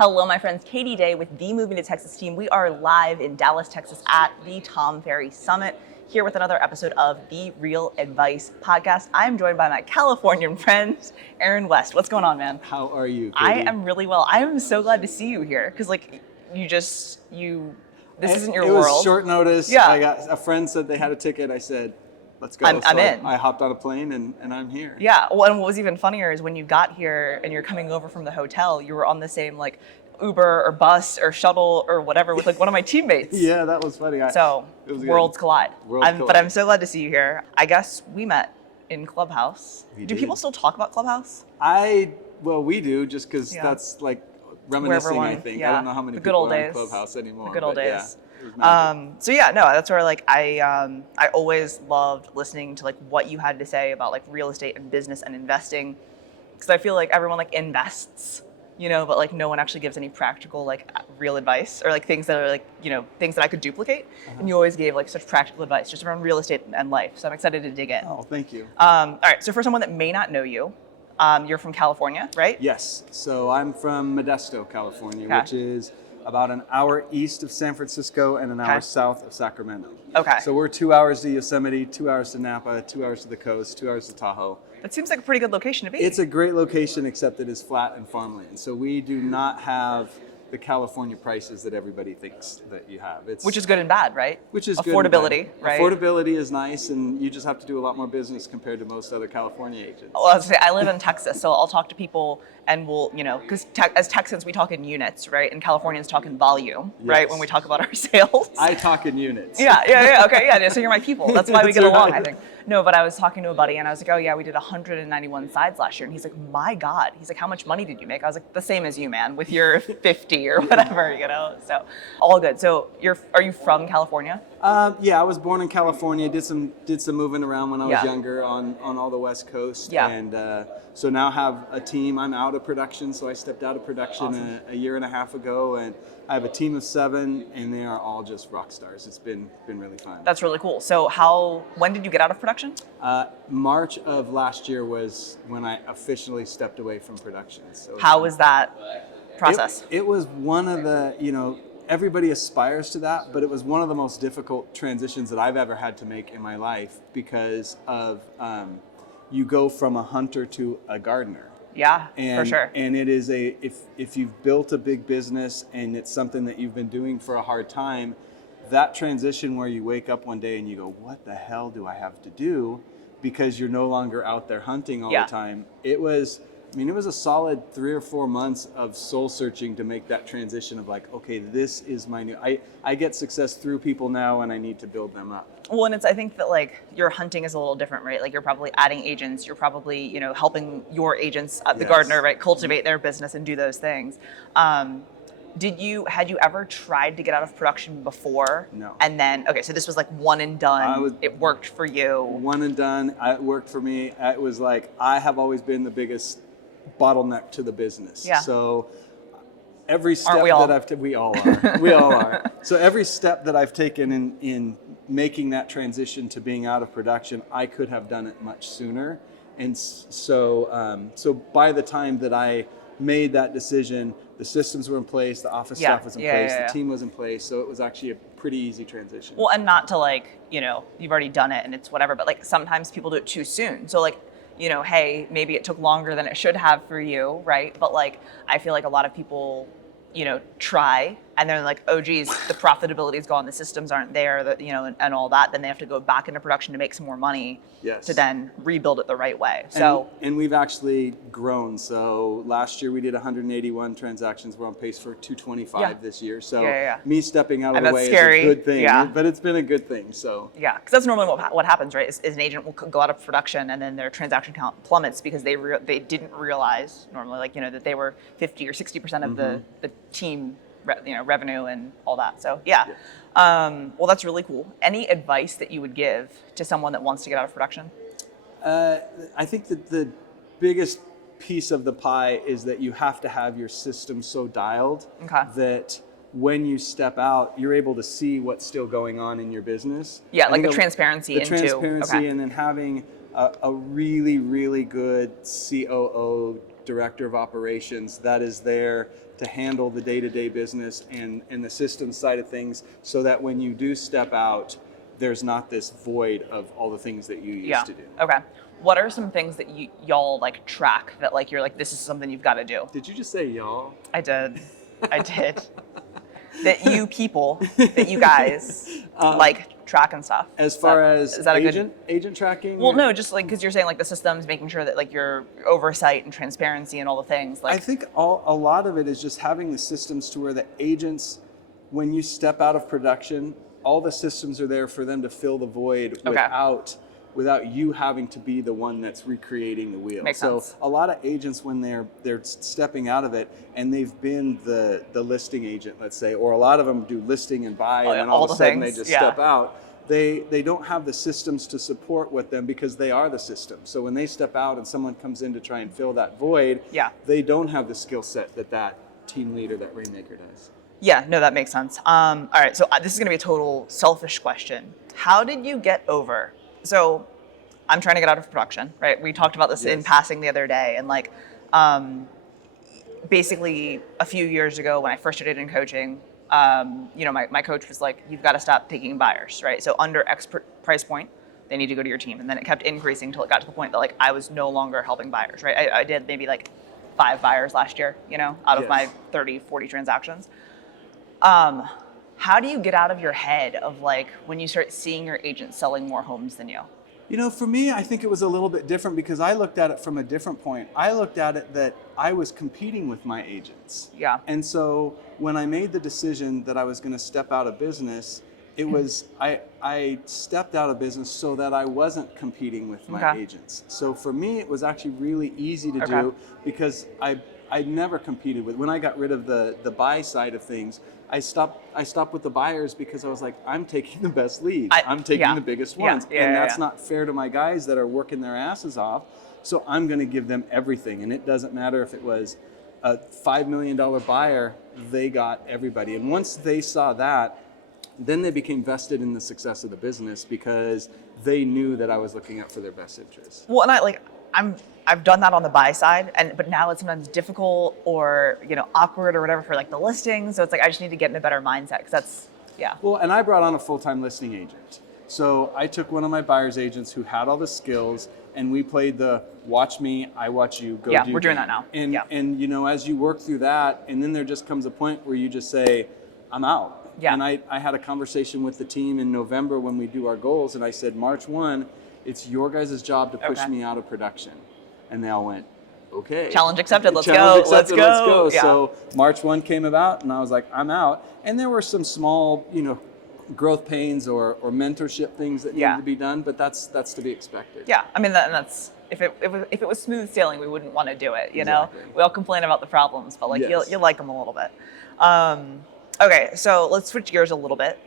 Hello, my friends. Katie Day with the Moving to Texas team. We are live in Dallas, Texas at the Tom Ferry Summit, here with another episode of the Real Advice podcast. I'm joined by my Californian friend, Aaron West. What's going on, man? How are you, Katie? I am really well. I am so glad to see you here because, like, this isn't your world. It was short notice. Yeah. I got a friend said they had a ticket. I said, let's go. I'm in. I hopped on a plane and I'm here. Yeah. Well, and what was even funnier is when you got here and you're coming over from the hotel, you were on the same like Uber or bus or shuttle or whatever with like one of my teammates. Yeah, that was funny. Worlds collide. Collide. But I'm so glad to see you here. I guess we met in Clubhouse. Do people still talk about Clubhouse? We do, just because that's like reminiscing, I think. Yeah. I don't know how many the good people old are days. on Clubhouse anymore. The good old days. Yeah, that's where like I always loved listening to like what you had to say about like real estate and business and investing, because I feel like everyone like invests, but like no one actually gives any practical like real advice or like things that are like things that I could duplicate. And you always gave like such practical advice just around real estate and life. So I'm excited to dig in. Oh, thank you. All right. So for someone that may not know you, you're from California, right? Yes. So I'm from Modesto, California, Okay. which is about an hour east of San Francisco and an hour south of Sacramento. Okay. So we're 2 hours to Yosemite, 2 hours to Napa, 2 hours to the coast, 2 hours to Tahoe. That seems like a pretty good location to be. It's a great location, except it is flat and farmland. So we do not have the California prices that everybody thinks that you have. Which is good and bad, right? Which is affordability, good, right? Affordability is nice, and you just have to do a lot more business compared to most other California agents. Well, I was gonna say, I live in Texas, so I'll talk to people and we'll, because as Texans, we talk in units, right? And Californians talk in volume, right? Yes. When we talk about our sales. I talk in units. Yeah, okay, yeah. So you're my people. That's why we get along, I think. No, but I was talking to a buddy and I was like, oh yeah, we did 191 sides last year. And he's like, my God. He's like, how much money did you make? I was like, the same as you, man, with your 50 or whatever, So all good. So are you from California? Yeah, I was born in California. Did some moving around when I was younger on all the West Coast. Yeah. And so now have a team. I'm out of production, so I stepped out of production a year and a half ago, and I have a team of 7, and they are all just rock stars. It's been really fun. That's really cool. So when did you get out of production? March of last year was when I officially stepped away from production. So how was that process? It was one of the, everybody aspires to that, but it was one of the most difficult transitions that I've ever had to make in my life because of you go from a hunter to a gardener. Yeah, for sure. And it is if you've built a big business and it's something that you've been doing for a hard time, that transition where you wake up one day and you go, what the hell do I have to do? Because you're no longer out there hunting all the time. It was a solid 3 or 4 months of soul searching to make that transition of like, okay, this is my new, I get success through people now and I need to build them up. Well, and I think that like your hunting is a little different, right? Like you're probably adding agents, you're probably, helping your agents at the gardener, right? Cultivate their business and do those things. Had you ever tried to get out of production before? No. And then, okay, so this was like one and done. It worked for you. One and done. It worked for me. It was like, I have always been the biggest bottleneck to the business. Yeah. So every step Aren't we all? we all are. We all are. So every step that I've taken in making that transition to being out of production, I could have done it much sooner. And so by the time that I made that decision, the systems were in place, the office staff was in place, the team was in place. So it was actually a pretty easy transition. Well, and not to like, you've already done it and it's whatever, but like sometimes people do it too soon. So like, hey, maybe it took longer than it should have for you, right? But like, I feel like a lot of people, try and they're like, oh geez, the profitability is gone, the systems aren't there, and all that. Then they have to go back into production to make some more money to then rebuild it the right way. So and we've actually grown. So last year we did 181 transactions. We're on pace for 225 this year. So me stepping out of the way is a good thing, but it's been a good thing. So yeah, because that's normally what happens, right? Is an agent will go out of production and then their transaction count plummets because they didn't realize normally that they were 50 or 60% of the team revenue and all that. So well, that's really cool. Any advice that you would give to someone that wants to get out of production? I think that the biggest piece of the pie is that you have to have your system so dialed that when you step out, you're able to see what's still going on in your business. Yeah, like the transparency. And then having a really, really good COO, director of operations, that is there to handle the day-to-day business and the systems side of things, so that when you do step out, there's not this void of all the things that you used to do. Okay. What are some things that y'all like track that like you're like, this is something you've got to do? Did you just say y'all? I did. I did. That you guys like track and stuff. As far as is that agent tracking? Well, no, just like because you're saying like the systems, making sure that like your oversight and transparency and all the things. Like I think a lot of it is just having the systems to where the agents, when you step out of production, all the systems are there for them to fill the void without you having to be the one that's recreating the wheel. Makes so sense. A lot of agents, when they're stepping out of it and they've been the listing agent, let's say, or a lot of them do listing and buy, and then all of a sudden they just step out. They don't have the systems to support with them because they are the system. So when they step out and someone comes in to try and fill that void, they don't have the skill set that team leader, that Rainmaker does. Yeah, no, that makes sense. All right, so this is going to be a total selfish question. How did you get over? So I'm trying to get out of production, right? We talked about this in passing the other day. And like, basically a few years ago when I first started in coaching, my coach was like, you've got to stop taking buyers, right? So under X price point, they need to go to your team. And then it kept increasing until it got to the point that like I was no longer helping buyers, right? I did maybe like 5 buyers last year, out of my 30, 40 transactions. How do you get out of your head of like when you start seeing your agent selling more homes than you? For me, I think it was a little bit different because I looked at it from a different point. I looked at it that I was competing with my agents. Yeah. And so when I made the decision that I was going to step out of business, it was, I stepped out of business so that I wasn't competing with my agents. So for me, it was actually really easy to do because I never competed with. When I got rid of the buy side of things, I stopped with the buyers because I was like, I'm taking the best leads. I'm taking the biggest ones. And that's not fair to my guys that are working their asses off. So I'm going to give them everything. And it doesn't matter if it was a $5 million buyer, they got everybody. And once they saw that, then they became vested in the success of the business because they knew that I was looking out for their best interests. Well, and I've done that on the buy side, but now it's sometimes difficult or awkward or whatever for like the listing. So it's like I just need to get in a better mindset because that's Well, and I brought on a full-time listing agent. So I took one of my buyer's agents who had all the skills, and we played the watch me, I watch you, go do. Yeah, we're doing that now. And as you work through that, and then there just comes a point where you just say, I'm out. Yeah. And I had a conversation with the team in November when we do our goals, and I said, March 1, it's your guys' job to push me out of production. And they all went, okay. Challenge accepted, let's Challenge go. accepted, let's go. Yeah. So March 1 came about, and I was like, I'm out. And there were some small, growth pains or mentorship things that needed to be done, but that's to be expected. Yeah, I mean, that's if it was smooth sailing, we wouldn't want to do it. Exactly. We all complain about the problems, but like you like them a little bit. Okay, so let's switch gears a little bit.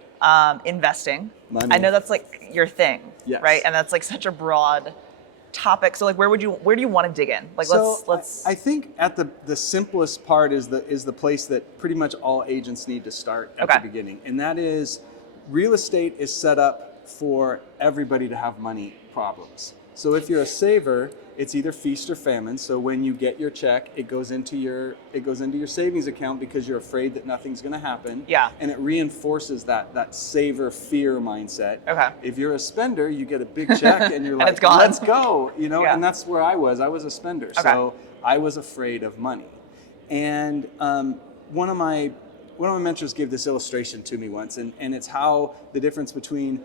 Investing. Money. I know that's like your thing, Yes. right? And that's like such a broad topic. So like, where do you want to dig in? Like, let's. I think at the simplest part is the place that pretty much all agents need to start at the beginning, and that is real estate is set up for everybody to have money problems. So if you're a saver, it's either feast or famine. So when you get your check, it goes into your savings account because you're afraid that nothing's going to happen. Yeah. And it reinforces that saver fear mindset. Okay. If you're a spender, you get a big check and you're And like, it's gone. let's go. And that's where I was. I was a spender. Okay. So I was afraid of money. And one of my mentors gave this illustration to me once, and it's how the difference between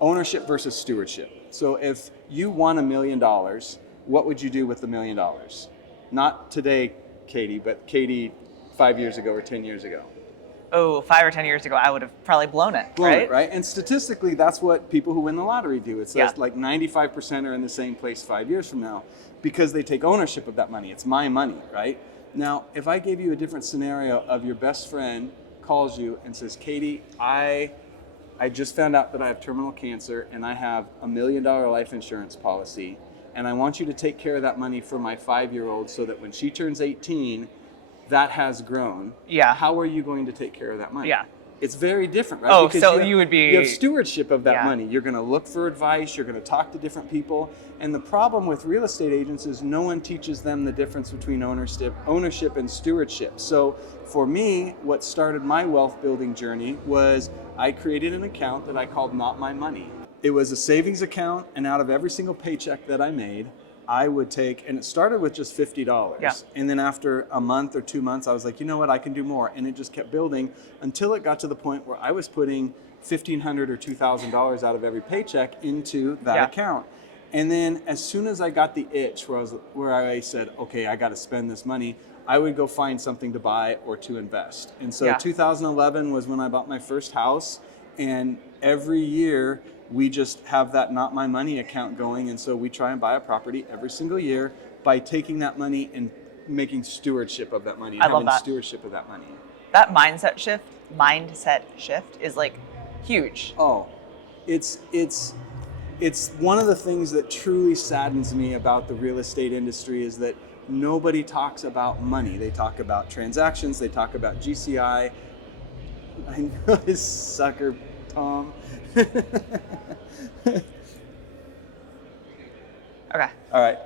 ownership versus stewardship. So if you won $1 million, what would you do with the $1 million? Not today, Katie, but Katie 5 years ago or 10 years ago. Oh, 5 or 10 years ago, I would have probably blown it, right? And statistically, that's what people who win the lottery do. It says like 95% are in the same place 5 years from now because they take ownership of that money. It's my money, right? Now, if I gave you a different scenario of your best friend calls you and says, Katie, I just found out that I have terminal cancer and I have $1 million life insurance policy, and I want you to take care of that money for my 5-year-old so that when she turns 18, that has grown. Yeah. How are you going to take care of that money? Yeah. It's very different, right? Oh, because so you would be... You have stewardship of that Yeah. money. You're going to look for advice. You're going to talk to different people. And the problem with real estate agents is no one teaches them the difference between ownership and stewardship. So for me, what started my wealth building journey was I created an account that I called Not My Money. It was a savings account, and out of every single paycheck that I made, I would take, and it started with just $50. Yeah. And then after a month or 2 months, I was like, you know what, I can do more. And it just kept building until it got to the point where I was putting $1,500 or $2,000 out of every paycheck into that Yeah. account. And then as soon as I got the itch where I said, okay, I got to spend this money, I would go find something to buy or to invest. And so Yeah. 2011 was when I bought my first house. And every year, we just have that Not My Money account going, and so we try and buy a property every single year by taking that money and making stewardship of that money, and I love having that. stewardship of that money. That mindset shift is like huge. Oh, it's one of the things that truly saddens me about the real estate industry is that nobody talks about money. They talk about transactions, they talk about GCI. I know this sucker, Tom. Okay. All right.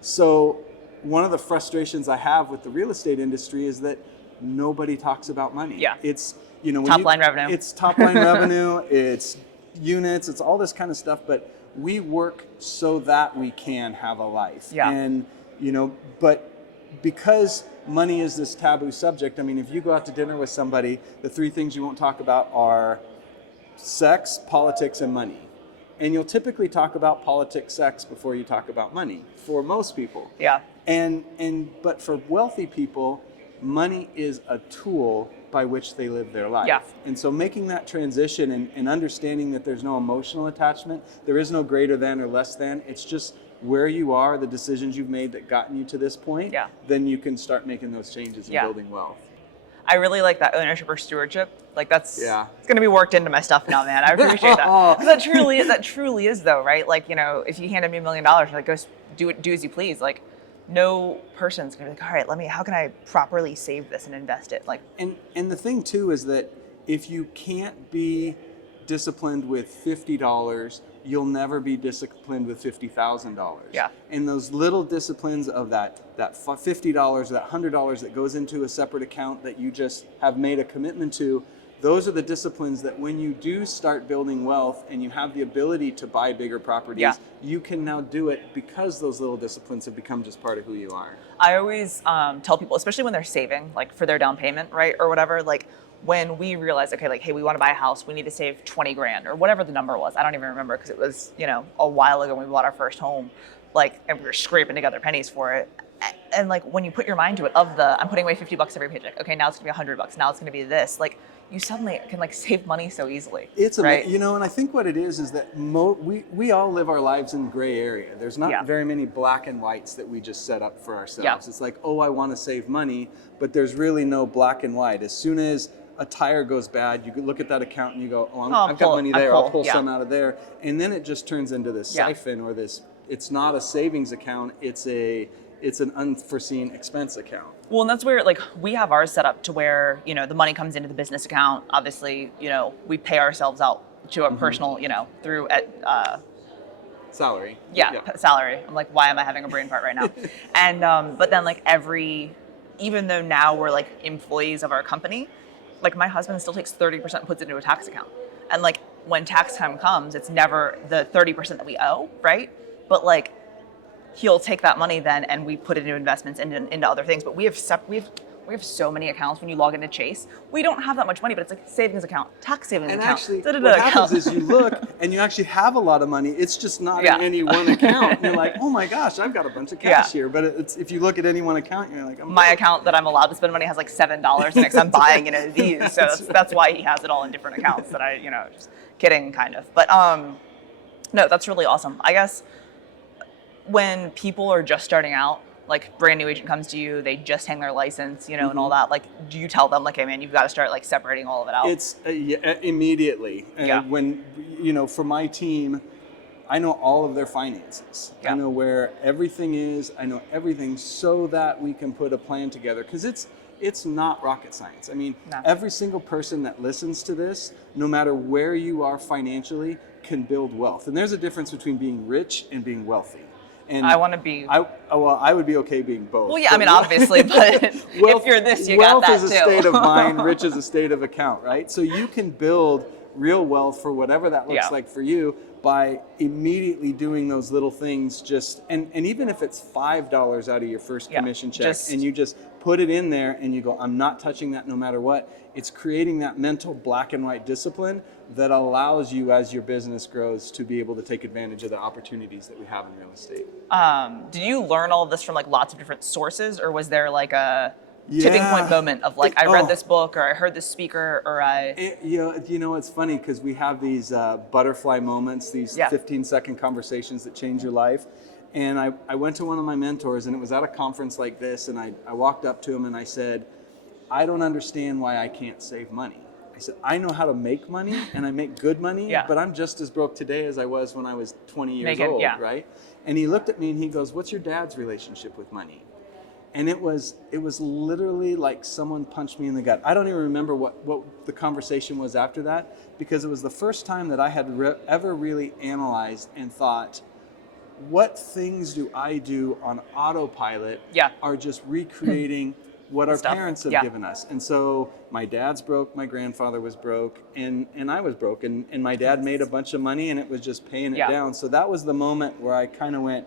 So one of the frustrations I have with the real estate industry is that nobody talks about money. Yeah. It's, you know, Top line revenue. It's top line revenue, it's units, it's all this kind of stuff, but we work so that we can have a life. Yeah. And, you know, but because money is this taboo subject, I mean, if you go out to dinner with somebody, the three things you won't talk about are sex, politics, and money. And you'll typically talk about politics, sex before you talk about money for most people. Yeah. But for wealthy people, money is a tool by which they live their life. Yeah. And so making that transition and understanding that there's no emotional attachment, there is no greater than or less than, it's just where you are, the decisions you've made that gotten you to this point, Yeah. then you can start making those changes and Yeah. building wealth. I really like that ownership or stewardship. Like that's Yeah. it's gonna be worked into my stuff now, man. I appreciate that. 'Cause that truly is though, right? Like, you know, if you handed me $1 million, like go do as you please. Like no person's gonna be like, all right, how can I properly save this and invest it? Like And the thing too is that if you can't be disciplined with $50, you'll never be disciplined with $50,000. Yeah. And those little disciplines of that $50, that $100 that goes into a separate account that you just have made a commitment to, those are the disciplines that when you do start building wealth and you have the ability to buy bigger properties, Yeah. you can now do it because those little disciplines have become just part of who you are. I always tell people, especially when they're saving, like for their down payment, right, or whatever, like when we realize, okay, like, hey, we want to buy a house, we need to save 20 grand or whatever the number was. I don't even remember because it was, you know, a while ago when we bought our first home, like, and we were scraping together pennies for it. And like when you put your mind to it, I'm putting away $50 every paycheck. Okay, now it's gonna be $100. Now it's gonna be this. Like you suddenly can like save money so easily. It's right? You know, and I think what it is that we all live our lives in the gray area. There's not Yeah. very many black and whites that we just set up for ourselves. Yeah. It's like, oh, I want to save money, but there's really no black and white. As soon as a tire goes bad, you could look at that account and you go, I've got money there, I'll pull some out of there. And then it just turns into this siphon or this, it's not a savings account, it's an unforeseen expense account. Well, and that's where like we have ours set up to where, you know, the money comes into the business account. Obviously, you know, we pay ourselves out to a personal, you know, through Salary. salary. I'm like, why am I having a brain fart right now? And but then like even though now we're like employees of our company, like my husband still takes 30% and puts it into a tax account. And like when tax time comes, it's never the 30% that we owe, right? But like he'll take that money then and we put it into investments and into other things. But we have so many accounts. When you log into Chase, we don't have that much money, but it's like savings account, tax savings account. And actually, what happens is you look and you actually have a lot of money. It's just not in any one account. And you're like, oh my gosh, I've got a bunch of cash here. But if you look at any one account, you're like, my account that I'm allowed to spend money has like $7 next I'm buying, you know, these. So that's why he has it all in different accounts that I, you know, just kidding kind of. But no, that's really awesome. I guess when people are just starting out, like brand new agent comes to you, they just hang their license, you know, and all that. Like, do you tell them like, hey man, you've got to start like separating all of it out? It's immediately. When, you know, for my team, I know all of their finances. I know where everything is. I know everything so that we can put a plan together. Because It's not rocket science. I mean, No. every single person that listens to this, no matter where you are financially, can build wealth. And there's a difference between being rich and being wealthy. And I want to be. I would be okay being both. Well, yeah, I mean, obviously, but if you're this, you got that too. Wealth is a state of mind, rich is a state of account, right? So you can build real wealth for whatever that looks like for you by immediately doing those little things, and even if it's $5 out of your first commission check, and you just put it in there and you go, I'm not touching that no matter what, it's creating that mental black and white discipline that allows you, as your business grows, to be able to take advantage of the opportunities that we have in real estate. Did you learn all of this from like lots of different sources, or was there like a tipping point moment of like, I read this book, or I heard this speaker, or you know, it's funny because we have these butterfly moments, these 15-second conversations that change your life. And I went to one of my mentors, and it was at a conference like this, and I walked up to him and I said, I don't understand why I can't save money. I said, I know how to make money, and I make good money, but I'm just as broke today as I was when I was 20 years old, right? And he looked at me and he goes, what's your dad's relationship with money? And it was literally like someone punched me in the gut. I don't even remember what the conversation was after that, because it was the first time that I had ever really analyzed and thought, what things do I do on autopilot are just recreating what our parents have given us. And so my dad's broke, my grandfather was broke, and I was broke. And my dad made a bunch of money, and it was just paying it down. So that was the moment where I kind of went,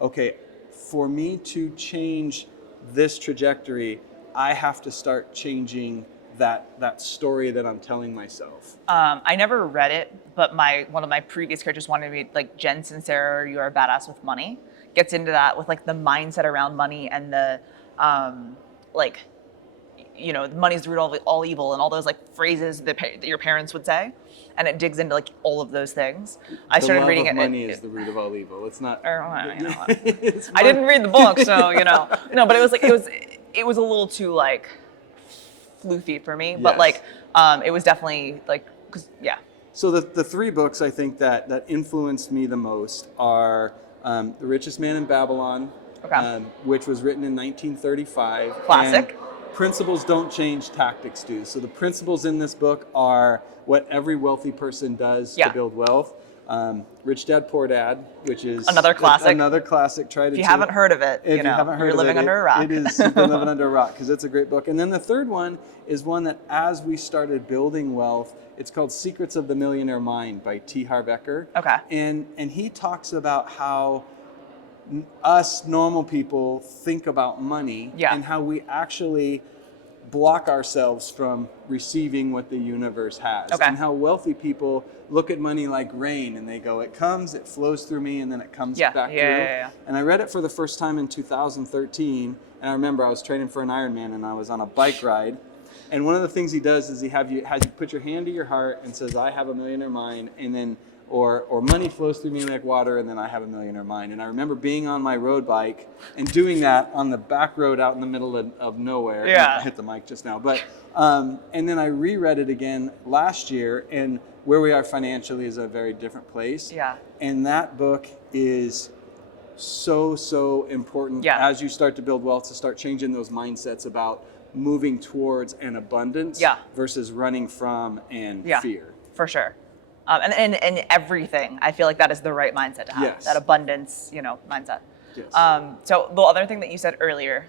okay, for me to change this trajectory, I have to start changing that story that I'm telling myself. I never read it, but one of my previous coaches wanted me, like, Jen Sincero, You Are a Badass with Money, gets into that with like the mindset around money and the like, you know, money's the root of all evil and all those like phrases that your parents would say, and it digs into like all of those things. I started reading it. Money is the root of all evil. It's not. I didn't read the book, so you know, no. But it was like it was a little too like floofy for me. But like, it was definitely like, So the three books I think that influenced me the most are The Richest Man in Babylon, which was written in 1935. Classic. And Principles Don't Change, Tactics Do. So the principles in this book are what every wealthy person does to build wealth. Rich Dad, Poor Dad, which is another classic. Another classic. If you haven't heard of it, you're living under a rock. It is, you've been living under a rock, because it's a great book. And then the third one is one that, as we started building wealth, it's called Secrets of the Millionaire Mind by T. Harv Eker. Okay. And he talks about how us normal people think about money and how we actually block ourselves from receiving what the universe has, and how wealthy people look at money like rain, and they go, it comes, it flows through me, and then it comes back through. And I read it for the first time in 2013, and I remember I was training for an Ironman, and I was on a bike ride, and one of the things he does is he has you put your hand to your heart and says, I have a millionaire mind, and then or money flows through me like water, and then I have a millionaire mind. And I remember being on my road bike and doing that on the back road out in the middle of nowhere. I hit the mic just now. But and then I reread it again last year, and where we are financially is a very different place. And that book is so important as you start to build wealth, to start changing those mindsets about moving towards an abundance versus running from and fear. For sure. And everything, I feel like that is the right mindset to have, that abundance, mindset. So the other thing that you said earlier,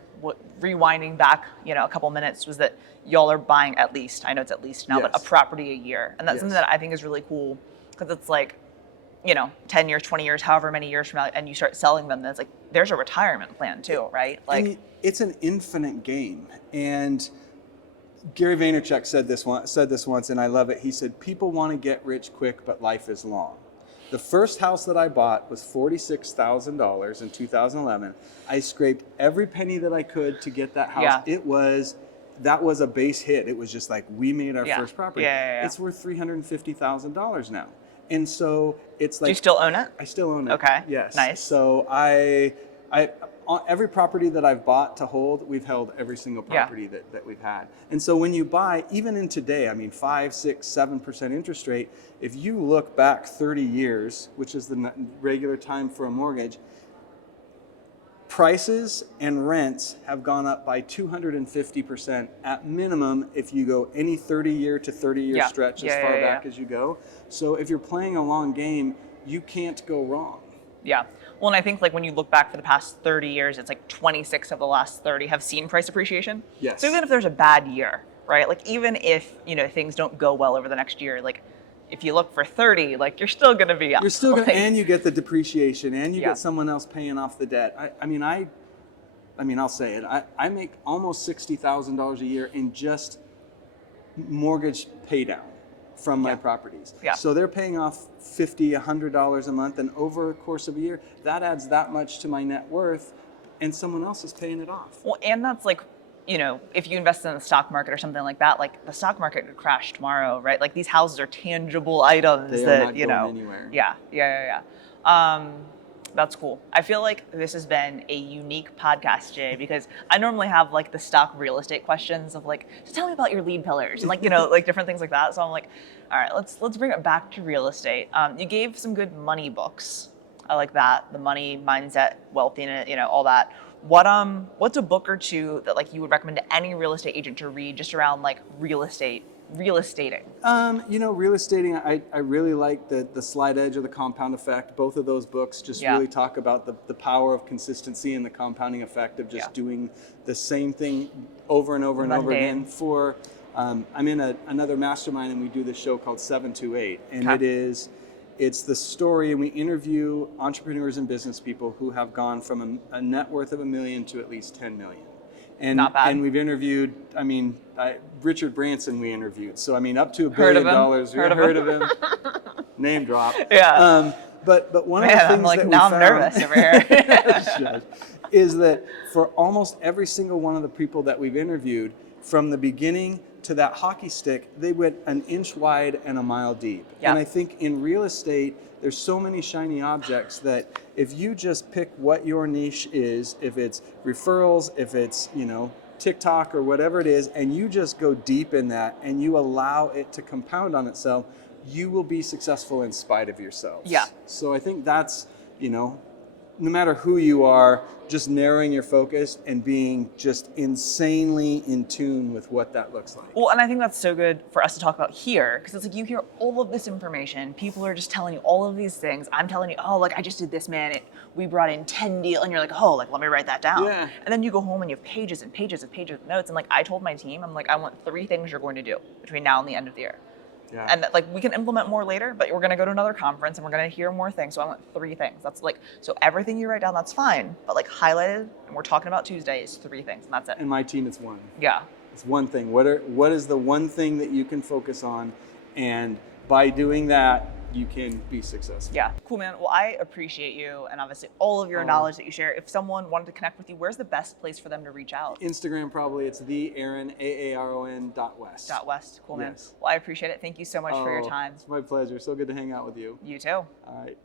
rewinding back, a couple minutes, was that y'all are buying at least, I know it's at least now, but a property a year. And that's something that I think is really cool, because it's like, 10 years, 20 years, however many years from now, and you start selling them, then it's like, there's a retirement plan too, right? Like, and it's an infinite game. And Gary Vaynerchuk said this once, and I love it. He said, people want to get rich quick, but life is long. The first house that I bought was $46,000 in 2011. I scraped every penny that I could to get that house. That was a base hit. It was just like, we made our first property. It's worth $350,000 now. And so it's like... Do you still own it? I still own it. Okay. Yes. Nice. So every property that I've bought to hold, we've held every single property that we've had. And so when you buy, even in today, 5, 6, 7% interest rate, if you look back 30 years, which is the regular time for a mortgage, prices and rents have gone up by 250% at minimum if you go any 30-year to 30-year stretch as far back as you go. So if you're playing a long game, you can't go wrong. Yeah. Well, and I think like when you look back for the past 30 years, it's like 26 of the last 30 have seen price appreciation. Yes. So even if there's a bad year, right? Like even if, things don't go well over the next year, like if you look for 30, like you're still going to be up. You're still going to, and you get the depreciation, and you Yeah. get someone else paying off the debt. I mean, I'll say it. I make almost $60,000 a year in just mortgage pay down from my properties. Yeah. So they're paying off $50, $100 a month, and over a course of a year, that adds that much to my net worth, and someone else is paying it off. Well, and that's like, if you invest in the stock market or something like that, like the stock market could crash tomorrow, right? Like these houses are tangible items They that, are not going anywhere. Yeah. That's cool. I feel like this has been a unique podcast, Jay, because I normally have like the stock real estate questions of like, so tell me about your lead pillars and like, like different things like that. So I'm like, all right, let's bring it back to real estate. You gave some good money books. I like that. The money mindset, wealthiness, all that. What's a book or two that like you would recommend to any real estate agent to read just around like real estating? Real estating, I really like the Slight Edge or the Compound Effect. Both of those books just really talk about the power of consistency and the compounding effect of just doing the same thing over and over and over again. I'm in another mastermind, and we do this show called 728, and it's the story, and we interview entrepreneurs and business people who have gone from a net worth of $1 million to at least 10 million. And, not bad. And we've interviewed, Richard Branson we interviewed. So, up to $1 billion. Heard of him. Name drop. Yeah. But one of the things I'm like, that now we I'm found nervous over here. is that for almost every single one of the people that we've interviewed, from the beginning to that hockey stick, they went an inch wide and a mile deep. Yeah. And I think in real estate, there's so many shiny objects that if you just pick what your niche is, if it's referrals, if it's, TikTok or whatever it is, and you just go deep in that and you allow it to compound on itself, you will be successful in spite of yourselves. Yeah. So I think that's, no matter who you are, just narrowing your focus and being just insanely in tune with what that looks like. Well, and I think that's so good for us to talk about here, because it's like you hear all of this information. People are just telling you all of these things. I'm telling you, oh, like I just did this, man. We brought in 10 deals, and you're like, oh, like let me write that down. Yeah. And then you go home and you have pages and pages and pages of notes. And like I told my team, I'm like, I want 3 things you're going to do between now and the end of the year. Yeah. And like we can implement more later, but we're going to go to another conference and we're going to hear more things. So I want 3 things. That's like, so everything you write down, that's fine. But like highlighted, and we're talking about Tuesday, is 3 things, and that's it. And my team, it's 1. Yeah. It's 1 thing. What is the 1 thing that you can focus on? And by doing that, you can be successful. Yeah. Cool, man. Well, I appreciate you and obviously all of your knowledge that you share. If someone wanted to connect with you, where's the best place for them to reach out? Instagram, probably. It's the Aaron, AARON.West. .west. Cool, man. Yes. Well, I appreciate it. Thank you so much for your time. It's my pleasure. So good to hang out with you. You too. All right.